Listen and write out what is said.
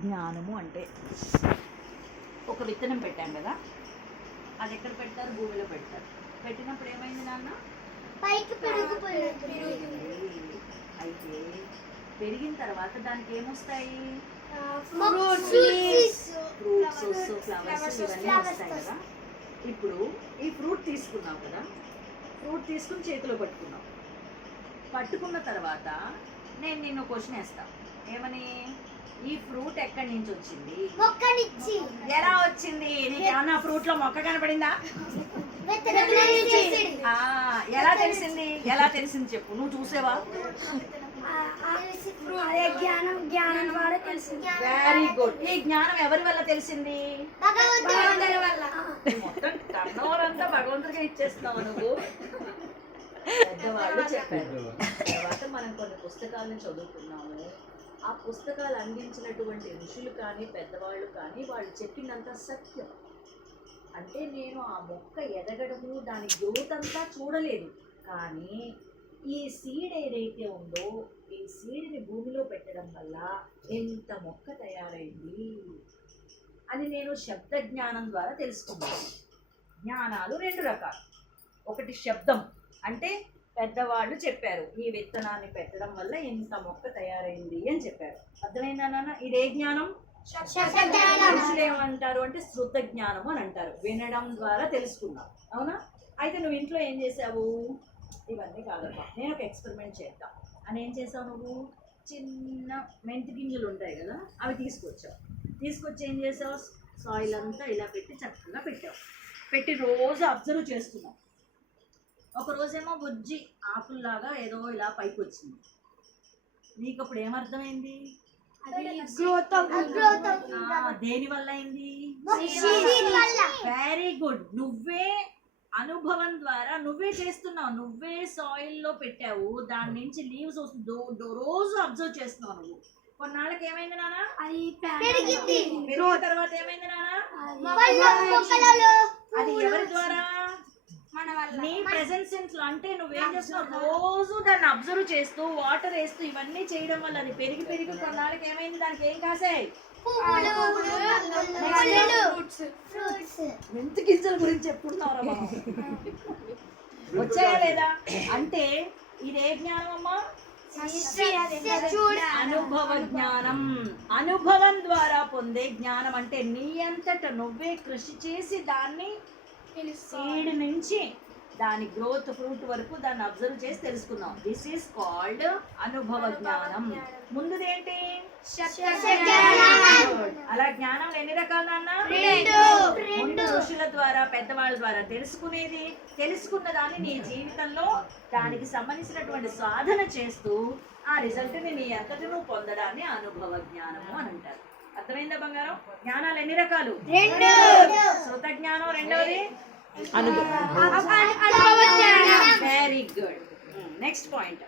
జ్ఞానము అంటే ఒక విత్తనం పెట్టాం కదా, అది ఎక్కడ పెడతారు? భూమిలో పెడతారు. పెట్టినప్పుడు ఏమైంది నాన్న? పైకి పెరిగిపోయింది. అయితే పెరిగిన తర్వాత దానికి ఏమొస్తాయి? ఫ్రూట్స్, ఫ్లవర్స్ ఇవన్నీ వస్తాయి కదా. ఇప్పుడు ఈ ఫ్రూట్ తీసుకున్నావు కదా, ఫ్రూట్ తీసుకుని చేతిలో పట్టుకున్న తర్వాత నేను నిన్ను క్వశ్చన్ వేస్తాను. ఏమని? ఈ ఫ్రూట్ ఎక్కడి నుంచి వచ్చింది? ఎలా వచ్చింది? నీకు ఏమన్నా ఫ్రూట్ లో మొక్క కనపడిందా? ఎలా తెలిసింది చెప్పు. నువ్వు చూసేవా? Very good. ఈ జ్ఞానం ఎవరి వల్ల తెలిసింది? మొత్తం టర్నోవర్ అంతా భగవంతుడిగా ఇచ్చేస్తున్నావు నువ్వు. పెద్దవాళ్ళు చెప్పారు. తర్వాత మనం కొన్ని పుస్తకాలను చదువుకున్నాము. ఆ పుస్తకాలు అందించినటువంటి ఋషులు కానీ పెద్దవాళ్ళు కానీ వాళ్ళు చెప్పినంత సత్యం. అంటే నేను ఆ మొక్క ఎదగడము, దాని గ్రోత్ అంతా చూడలేదు, కానీ ఈ సీడ్ ఏదైతే ఉందో ఈ సీడ్ని భూమిలో పెట్టడం వల్ల ఎంత మొక్క తయారైంది అని నేను శబ్ద జ్ఞానం ద్వారా తెలుసుకున్నాను. జ్ఞానాలు రెండు రకాలు. ఒకటి శబ్దం, అంటే పెద్దవాళ్ళు చెప్పారు ఈ విత్తనాన్ని పెట్టడం వల్ల ఇంత మొక్క తయారైంది అని చెప్పారు. అర్థమైందా నాన్న? ఇదే జ్ఞానం. ఋషులు ఏమంటారు అంటే శృత జ్ఞానము అని అంటారు. వినడం ద్వారా తెలుసుకున్నావు. అవునా? అయితే నువ్వు ఇంట్లో ఏం చేసావు? ఇవన్నీ కాదమ్మా, నేను ఒక ఎక్స్పెరిమెంట్ చేద్దాం అని ఏం చేసావు? నువ్వు చిన్న మెంతి గింజలు ఉంటాయి కదా, అవి తీసుకొచ్చి ఏం చేసావు? సాయిల్ అంతా ఇలా పెట్టి చక్కగా పెట్టి రోజు అబ్జర్వ్ చేస్తున్నావు. ఒక రోజేమో బుజ్జి ఆకుల్లాగా ఏదో ఇలా పైకి వచ్చింది. నీకు అప్పుడు ఏమర్థమైంది? దేని వల్ల అయింది? Very good. నువ్వే అనుభవం ద్వారా నువ్వే చేస్తున్నావు. నువ్వే సాయిల్ లో పెట్టావు, దాని నుంచి లీవ్స్ వస్తుంది, రోజు అబ్జర్వ్ చేస్తున్నావు. నువ్వు కొన్నాళ్ళకి ఏమైంది నాన్న? పెరిగిన తర్వాత ఏమైంది నాన్న? అది ఎవరి ద్వారా? నీ ప్రెసెన్స్ లో. అంటే నువ్వేం చేస్తున్నావు? రోజు దాన్ని అబ్జర్వ్ చేస్తూ వాటర్ వేస్తూ ఇవన్నీ చేయడం వల్ల అది పెరిగి కొన్నాళ్ళకి ఏమైంది? దానికి ఏం కాసాయి? మెంతి గింజల గురించి చెప్పుకుంటున్నారా మనం? వచ్చాయా లేదా? అంటే ఇదే జ్ఞానం అమ్మా, అనుభవ జ్ఞానం. అనుభవం ద్వారా పొందే జ్ఞానం అంటే నీ అంతట నువ్వే కృషి చేసి దాన్ని సీడ్ నుంచి దాని గ్రోత్ ఫ్రూట్ వరకు దాన్ని అబ్జర్వ్ చేసి తెలుసుకున్నాం. దిస్ ఈస్ కాల్డ్ అనుభవ జ్ఞానం. ముందుదేంటి? అలా జ్ఞానం ఎన్ని రకాలు నాన్న? ముందు ఋషుల ద్వారా పెద్దవాళ్ళ ద్వారా తెలుసుకున్న దాన్ని నీ జీవితంలో దానికి సంబంధించినటువంటి సాధన చేస్తూ ఆ రిజల్ట్ ని నీ అంతటి నువ్వు పొందడాన్ని అనుభవ జ్ఞానము అని అంటారు. అర్థమైందా బంగారం? జ్ఞానాలు ఎన్ని రకాలు? శృత జ్ఞానం, రెండవది అనుభవ. Very good. Next point.